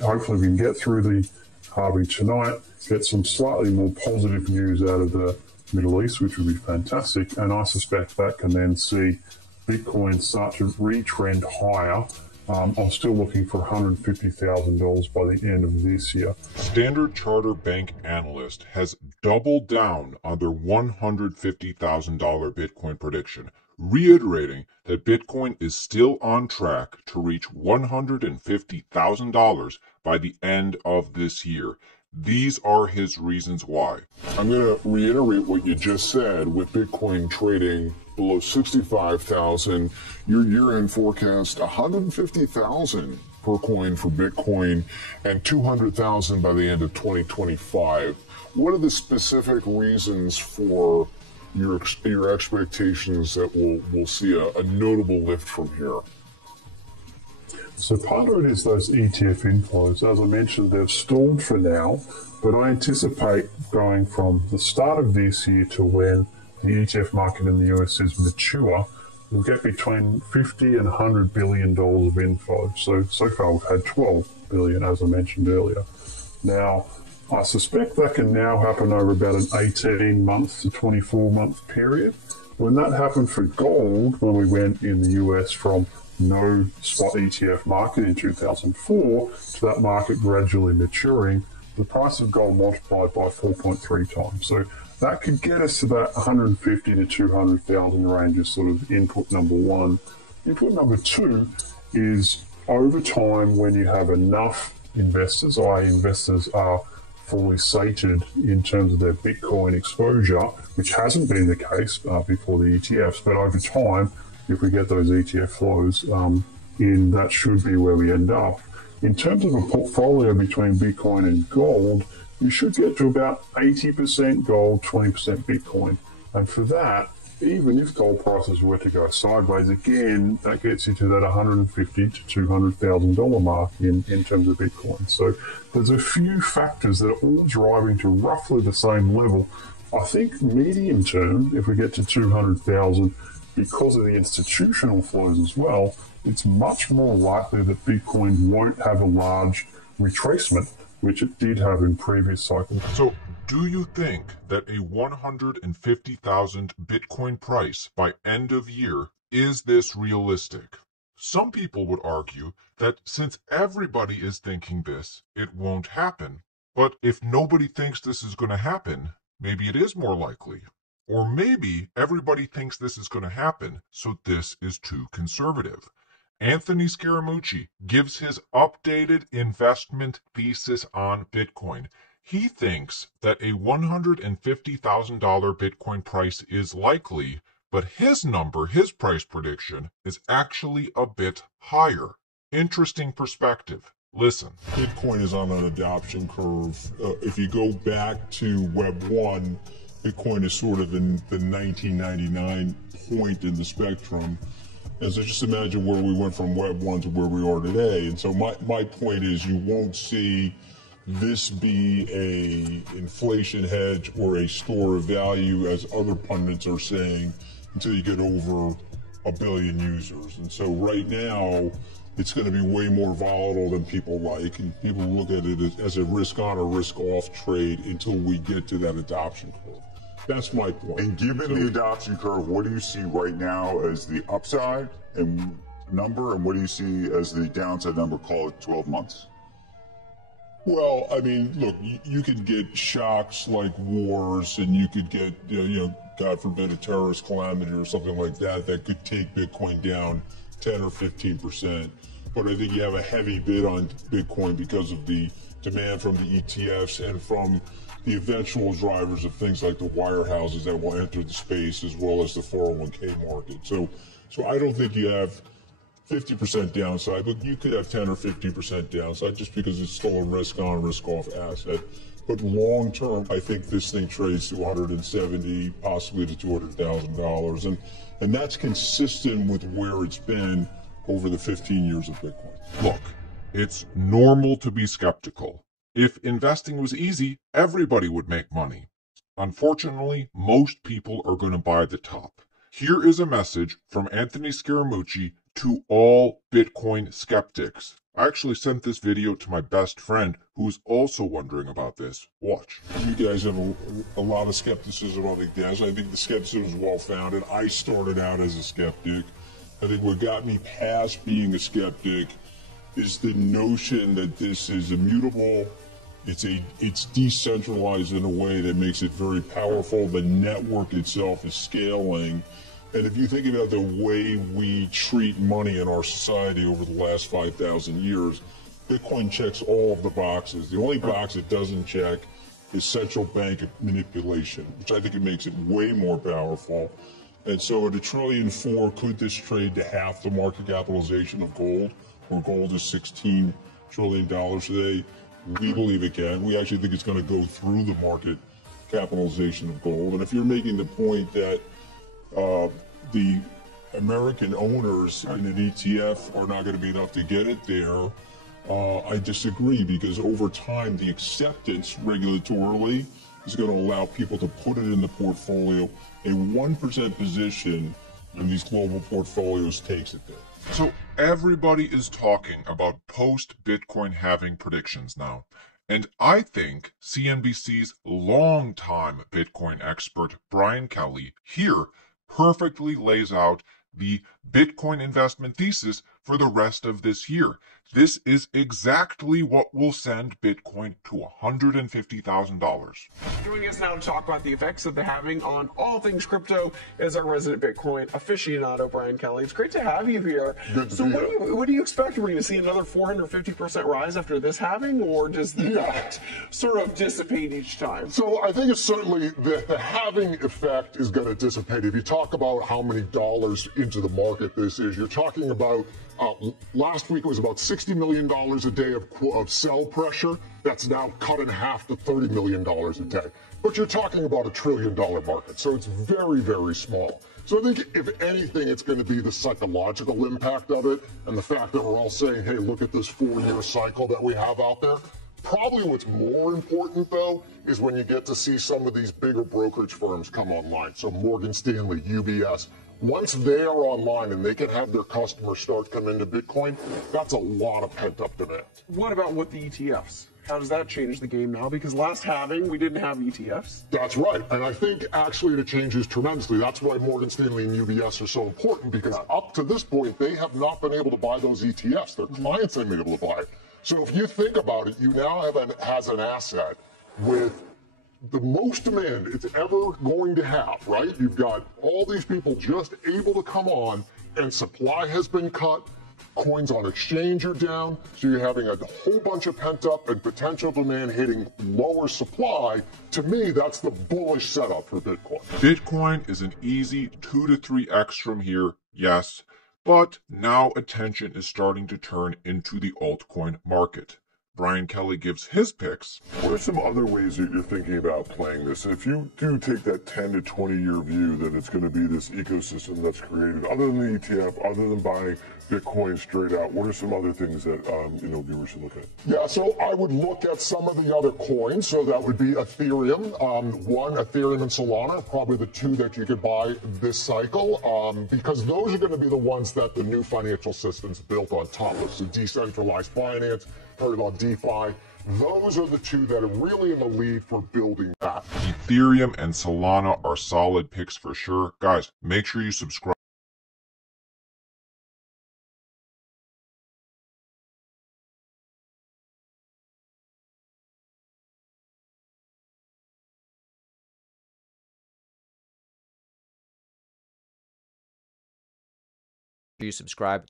Hopefully we can get through the halving tonight, get some slightly more positive news out of the Middle East, which would be fantastic. And I suspect that can then see Bitcoin start to retrend higher. I'm still looking for $150,000 by the end of this year. Standard Chartered Bank analyst has doubled down on their $150,000 Bitcoin prediction, reiterating that Bitcoin is still on track to reach $150,000 by the end of this year. These are his reasons why. I'm going to reiterate what you just said. With Bitcoin trading below 65,000, your year-end forecast 150,000 per coin for Bitcoin and 200,000 by the end of 2025. What are the specific reasons for your expectations that we'll see a notable lift from here? So part of it is those ETF inflows. As I mentioned, they've stalled for now, but I anticipate going from the start of this year to when the ETF market in the US is mature, we'll get between 50 and $100 billion of inflow. So far we've had 12 billion, as I mentioned earlier. Now, I suspect that can now happen over about an 18 month to 24 month period. When that happened for gold, when we went in the US from no spot ETF market in 2004 to that market gradually maturing, the price of gold multiplied by 4.3 times. So that could get us to that 150 to 200,000 range as sort of input number one. Input number two is over time when you have enough investors, i.e. investors are fully sated in terms of their Bitcoin exposure, which hasn't been the case before the ETFs, but over time, if we get those ETF flows in, that should be where we end up. In terms of a portfolio between Bitcoin and gold, you should get to about 80% gold, 20% Bitcoin. And for that, even if gold prices were to go sideways again, that gets you to that $150,000 to $200,000 mark in terms of Bitcoin. So there's a few factors that are all driving to roughly the same level. I think medium term, if we get to 200,000, because of the institutional flows as well, it's much more likely that Bitcoin won't have a large retracement, which it did have in previous cycles. So, do you think that a 150,000 Bitcoin price by end of year, is this realistic? Some people would argue that since everybody is thinking this, it won't happen. But if nobody thinks this is going to happen, maybe it is more likely. Or maybe everybody thinks this is going to happen, so this is too conservative. Anthony Scaramucci gives his updated investment thesis on Bitcoin. He thinks that a $150,000 Bitcoin price is likely, but his price prediction, is actually a bit higher. Interesting perspective. Listen. Bitcoin is on an adoption curve. If you go back to Web 1, Bitcoin is sort of in the 1999 point in the spectrum. And so just imagine where we went from Web 1 to where we are today. And so my point is you won't see this be a inflation hedge or a store of value, as other pundits are saying, until you get over 1 billion users. And so right now, it's going to be way more volatile than people like, and people look at it as a risk-on or risk-off trade until we get to that adoption curve. That's my point. And given the adoption curve, what do you see right now as the upside and number, and what do you see as the downside number, call it 12 months? Well, I mean, look, you could get shocks like wars, and you could get, God forbid, a terrorist calamity or something like that could take Bitcoin down 10 or 15%. But I think you have a heavy bid on Bitcoin because of the demand from the ETFs and from the eventual drivers of things like the wirehouses that will enter the space, as well as the 401k market. So I don't think you have 50% downside, but you could have 10 or 15% downside just because it's still a risk-on, risk-off asset. But long term, I think this thing trades to 170, possibly to $200,000, and that's consistent with where it's been over the 15 years of Bitcoin. Look, it's normal to be skeptical. If investing was easy, everybody would make money. Unfortunately, most people are going to buy the top. Here is a message from Anthony Scaramucci to all Bitcoin skeptics. I actually sent this video to my best friend who's also wondering about this. Watch. You guys have a lot of skepticism on the gas. I think the skepticism is well founded. I started out as a skeptic. I think what got me past being a skeptic is the notion that this is immutable. It's decentralized in a way that makes it very powerful. The network itself is scaling. And if you think about the way we treat money in our society over the last 5,000 years, Bitcoin checks all of the boxes. The only box it doesn't check is central bank manipulation, which I think it makes it way more powerful. And so at $1.4 trillion, could this trade to half the market capitalization of gold, where gold is $16 trillion today? We believe it can. We actually think it's going to go through the market capitalization of gold. And if you're making the point that the American owners in an ETF are not going to be enough to get it there, I disagree, because over time the acceptance regulatorily is going to allow people to put it in the portfolio. A 1% position in these global portfolios takes it there. So everybody is talking about post-Bitcoin halving predictions now. And I think CNBC's longtime Bitcoin expert Brian Kelly here perfectly lays out the Bitcoin investment thesis for the rest of this year. This is exactly what will send Bitcoin to $150,000. Joining us now to talk about the effects of the halving on all things crypto is our resident Bitcoin aficionado, Brian Kelly. It's great to have you here. Good to so be what do you expect? Are we going to see another 450% rise after this halving, or does the effect sort of dissipate each time? So I think it's certainly the halving effect is going to dissipate. If you talk about how many dollars into the market this is, you're talking about last week it was about $60 million a day of sell pressure. That's now cut in half to $30 million a day. But you're talking about $1 trillion market, so it's very, very small. So I think if anything, it's going to be the psychological impact of it and the fact that we're all saying, hey, look at this 4-year cycle that we have out there. Probably what's more important, though, is when you get to see some of these bigger brokerage firms come online. So Morgan Stanley, UBS. Once they are online and they can have their customers start coming into Bitcoin, that's a lot of pent-up demand. What about with the ETFs? How does that change the game now? Because last halving, we didn't have ETFs. That's right. And I think actually it changes tremendously. That's why Morgan Stanley and UBS are so important, because up to this point, they have not been able to buy those ETFs. Their clients haven't been able to buy it. So if you think about it, you now have an asset with the most demand it's ever going to have, right? You've got all these people just able to come on, and supply has been cut. Coins on exchange are down, so you're having a whole bunch of pent-up and potential demand hitting lower supply. To me, that's the bullish setup for Bitcoin. Bitcoin is an easy 2 to 3x from here, yes, but now attention is starting to turn into the altcoin market. Brian Kelly gives his picks. What are some other ways that you're thinking about playing this? If you do take that 10 to 20 year view that it's going to be this ecosystem that's created, other than the ETF, other than buying Bitcoin straight out, what are some other things that viewers should look at? Yeah, so I would look at some of the other coins. So that would be Ethereum. Ethereum and Solana are probably the two that you could buy this cycle, because those are going to be the ones that the new financial system's built on top of. So decentralized finance, heard about DeFi. Those are the two that are really in the lead for building that. Ethereum and Solana are solid picks for sure. Guys, make sure you subscribe. You subscribe.